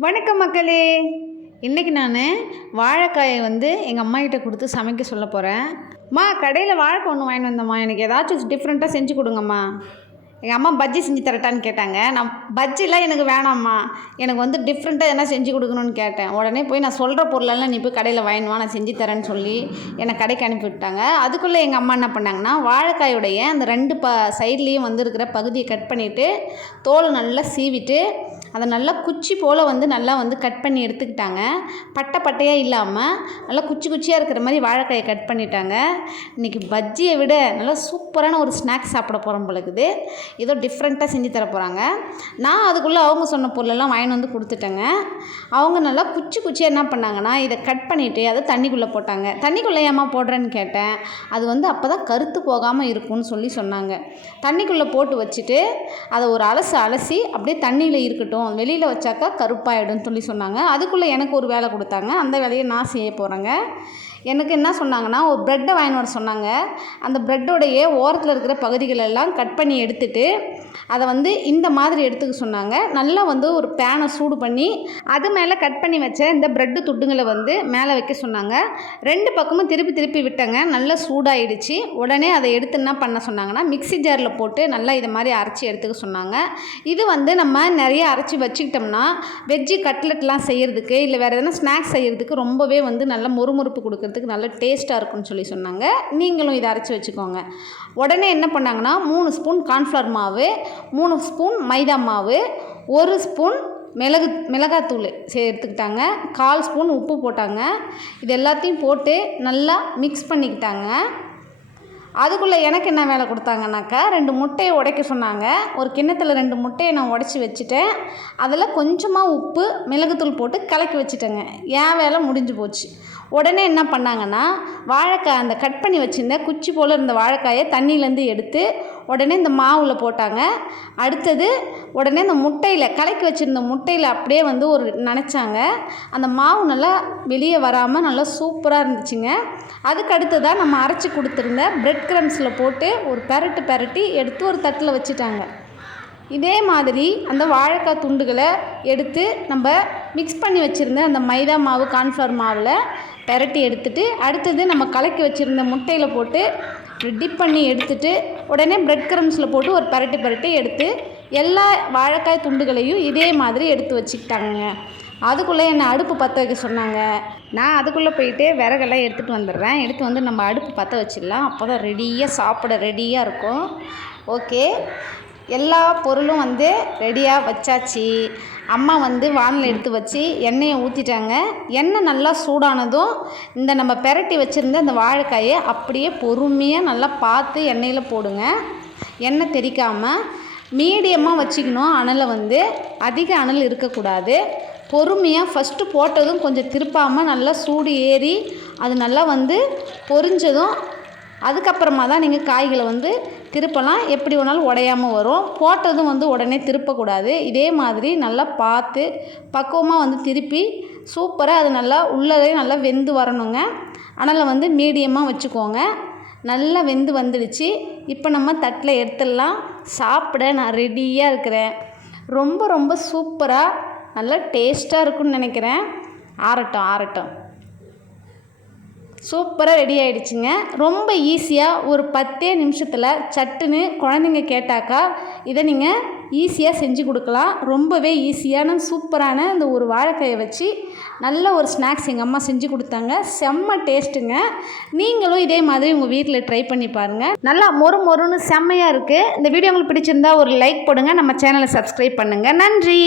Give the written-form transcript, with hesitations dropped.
வணக்கம் மக்களே. இன்றைக்கி நான் வாழைக்காயை எங்கள் அம்மாக்கிட்ட கொடுத்து சமைக்க சொல்ல போகிறேன். அம்மா, கடையில் வாழைக்காய் ஒன்று வாங்கிட்டு வந்தம்மா, எனக்கு ஏதாச்சும் டிஃப்ரெண்ட்டாக செஞ்சு கொடுங்கம்மா. எங்கள் அம்மா பஜ்ஜி செஞ்சு தரட்டான்னு கேட்டாங்க. நான் பஜ்ஜிலாம் எனக்கு வேணாம்மா, எனக்கு டிஃப்ரெண்ட்டாக என்ன செஞ்சு கொடுக்கணும்னு கேட்டேன். உடனே போய் நான் சொல்கிற பொருளெல்லாம் நீ போய் கடையில் வாங்கினுவா, நான் செஞ்சு தரேன்னு சொல்லி என்னை கடைக்கு அனுப்பி விட்டாங்க. அதுக்குள்ளே எங்கள் அம்மா என்ன பண்ணாங்கன்னா, வாழைக்காயுடைய அந்த ரெண்டு சைட்லேயும் இருக்கிற பகுதியை கட் பண்ணிவிட்டு தோல் நல்லா சீவிட்டு அதை நல்லா குச்சி போல் நல்லா கட் பண்ணி எடுத்துக்கிட்டாங்க. பட்டையாக இல்லாமல் நல்லா குச்சியாக இருக்கிற மாதிரி வாழைக்காயை கட் பண்ணிட்டாங்க. இன்றைக்கி பஜ்ஜியை விட நல்லா சூப்பரான ஒரு ஸ்நாக்ஸ் சாப்பிட போகிறோம் பொழுது. ஏதோ டிஃப்ரெண்ட்டாக செஞ்சு தர போகிறாங்க. நான் அதுக்குள்ளே அவங்க சொன்ன பொருளெல்லாம் வாங்கிட்டு கொடுத்துட்டேங்க. அவங்க நல்லா குச்சியாக என்ன பண்ணாங்கன்னா, இதை கட் பண்ணிவிட்டு அதை தண்ணிக்குள்ளே போட்டாங்க. தண்ணிக்குள்ளே ஏமா போடுறேன்னு கேட்டேன். அது அப்போ தான் கருத்து போகாமல் இருக்கும்னு சொன்னாங்க. தண்ணிக்குள்ளே போட்டு வச்சுட்டு அதை ஒரு அலசி அப்படியே தண்ணியில் இருக்கட்டும், வெளியில் வச்சாக்கா கருப்பாயிடும்னு சொன்னாங்க. அதுக்குள்ளே எனக்கு ஒரு வேலை கொடுத்தாங்க. அந்த வேலையை நான் செய்ய போகிறேங்க. எனக்கு என்ன சொன்னாங்கன்னா, ஒரு ப்ரெட்டை வாங்கிட்டு வர சொன்னாங்க. அந்த ப்ரெட்டோடைய ஓரத்தில் இருக்கிற பகுதிகளெல்லாம் கட் பண்ணி எடுத்துட்டு அதை இந்த மாதிரி எடுத்துக்க சொன்னாங்க. நல்லா ஒரு பேனை சூடு பண்ணி அது மேலே கட் பண்ணி வச்ச இந்த ப்ரெட்டு துட்டுங்களை மேலே வைக்க சொன்னாங்க. ரெண்டு பக்கமும் திருப்பி விட்டங்க. நல்லா சூடாயிடுச்சு. உடனே அதை எடுத்து என்ன பண்ண சொன்னாங்கன்னா, மிக்ஸி ஜாரில் போட்டு நல்லா இதை மாதிரி அரைச்சி எடுத்துக்க சொன்னாங்க. இது நம்ம நிறைய அரைச்சி வச்சுக்கிட்டோம்னா வெஜ்ஜி கட்லெட்லாம் செய்கிறதுக்கு இல்லை வேறு எதனா ஸ்நாக்ஸ் செய்கிறதுக்கு ரொம்பவே நல்ல மொறுமொறுப்பு கொடுக்கறதுக்கு நல்ல டேஸ்ட்டாக இருக்கும்னு சொன்னாங்க. நீங்களும் இதை அரைச்சி வச்சுக்கோங்க. உடனே என்ன பண்ணாங்கன்னா, 3 ஸ்பூன் கார்ன்ஃப்ளவர் மாவு, 3 ஸ்பூன் மைதா மாவு, 1 ஸ்பூன் மிளகாத்தூள் எடுத்துக்கிட்டாங்க. 1/4 ஸ்பூன் உப்பு போட்டாங்க. இது எல்லாத்தையும் போட்டு நல்லா மிக்ஸ் பண்ணிக்கிட்டாங்க. அதுக்குள்ளே எனக்கு என்ன வேலை கொடுத்தாங்கனாக்கா, 2 முட்டையை உடைக்க சொன்னாங்க. ஒரு கிண்ணத்தில் 2 முட்டையை நான் உடச்சி வச்சுட்டேன். அதில் கொஞ்சமாக உப்பு மிளகுத்தூள் போட்டு கலக்கி வச்சுட்டேங்க. என் வேலை முடிஞ்சு போச்சு. உடனே என்ன பண்ணாங்கன்னா, வாழைக்காய் அந்த கட் பண்ணி வச்சுருந்த குச்சி போல் இருந்த வாழைக்காயை தண்ணியிலேருந்து எடுத்து உடனே இந்த மாவில் போட்டாங்க. அடுத்தது உடனே இந்த முட்டையில் கலக்கி வச்சுருந்த முட்டையில் அப்படியே ஒரு நனைச்சாங்க. அந்த மாவு நல்லா வெளியே வராமல் நல்லா சூப்பராக இருந்துச்சுங்க. அதுக்கு அடுத்ததாக நம்ம அரைச்சி கொடுத்துருந்த பிரெட் க்ரம்ஸில் போட்டு ஒரு பெரட்டி எடுத்து ஒரு தட்டில் வச்சுட்டாங்க. இதே மாதிரி அந்த வாழைக்காய் துண்டுகளை எடுத்து நம்ம மிக்ஸ் பண்ணி வச்சுருந்த அந்த மைதா மாவு கார்ன்ஃப்ளவர் மாவில் பெரட்டி எடுத்துட்டு, அடுத்தது நம்ம கலக்கி வச்சுருந்த முட்டையில் போட்டு டிப் பண்ணி எடுத்துட்டு உடனே பிரெட் க்ரம்ஸில் போட்டு ஒரு பெரட்டி எடுத்து எல்லா வாழைக்காய் துண்டுகளையும் இதே மாதிரி எடுத்து வச்சுக்கிட்டாங்க. அதுக்குள்ளே என்னை அடுப்பு பற்ற வைக்க சொன்னாங்க. நான் அதுக்குள்ளே போயிட்டு விறகெல்லாம் எடுத்துகிட்டு வந்துடுறேன். எடுத்து நம்ம அடுப்பு பற்ற வச்சிடலாம். அப்போ தான் ரெடியாக சாப்பிட ரெடியாக இருக்கும். ஓகே, எல்லா பொருளும் ரெடியாக வச்சாச்சு. அம்மா வானல் எடுத்து வச்சு எண்ணெயை ஊற்றிட்டாங்க. எண்ணெய் நல்லா சூடானதும் இந்த நம்ம பெரட்டி வச்சுருந்த இந்த வாழைக்காயை அப்படியே பொறுமையாக நல்லா பார்த்து எண்ணெயில் போடுங்க. எண்ணெய் தெறிக்காமல் மீடியமாக வச்சுக்கணும். அனலை அதிக அனல் இருக்கக்கூடாது. பொறுமையாக ஃபஸ்ட்டு போட்டதும் கொஞ்சம் திருப்பாமல் நல்லா சூடு ஏறி அது நல்லா பொரிஞ்சதும் அதுக்கப்புறமா தான் நீங்கள் காய்களை திருப்பலாம். எப்படி வேணாலும் உடையாமல் வரும். போட்டதும் உடனே திருப்பக்கூடாது. இதே மாதிரி நல்லா பார்த்து பக்குவமாக திருப்பி சூப்பராக அது நல்லா உள்ளதே நல்லா வெந்து வரணுங்க. அனலை மீடியமாக வச்சுக்கோங்க. நல்லா வெந்து வந்துடுச்சு. இப்போ நம்ம தட்டில் எடுத்துடலாம். சாப்பிட நான் ரெடியாக இருக்கிறேன். ரொம்ப சூப்பராக நல்லா டேஸ்ட்டாக இருக்குன்னு நினைக்கிறேன். ஆறட்டும். சூப்பராக ரெடி ஆகிடுச்சிங்க. ரொம்ப ஈஸியாக ஒரு 10 நிமிஷத்தில் சட்டுன்னு குழந்தைங்க கேட்டாக்கா இதை நீங்கள் ஈஸியாக செஞ்சு கொடுக்கலாம். ரொம்பவே ஈஸியான சூப்பரான இந்த ஒரு வாழைக்காயை வச்சு நல்ல ஒரு ஸ்நாக்ஸ் எங்கள் அம்மா செஞ்சு கொடுத்தாங்க. செம்ம டேஸ்ட்டுங்க. நீங்களும் இதே மாதிரி உங்கள் வீட்டில் ட்ரை பண்ணி பாருங்கள். நல்லா மொறுன்னு செம்மையாக இருக்குது. இந்த வீடியோ உங்களுக்கு பிடிச்சிருந்தா ஒரு லைக் போடுங்க. நம்ம சேனலை சப்ஸ்கிரைப் பண்ணுங்கள். நன்றி.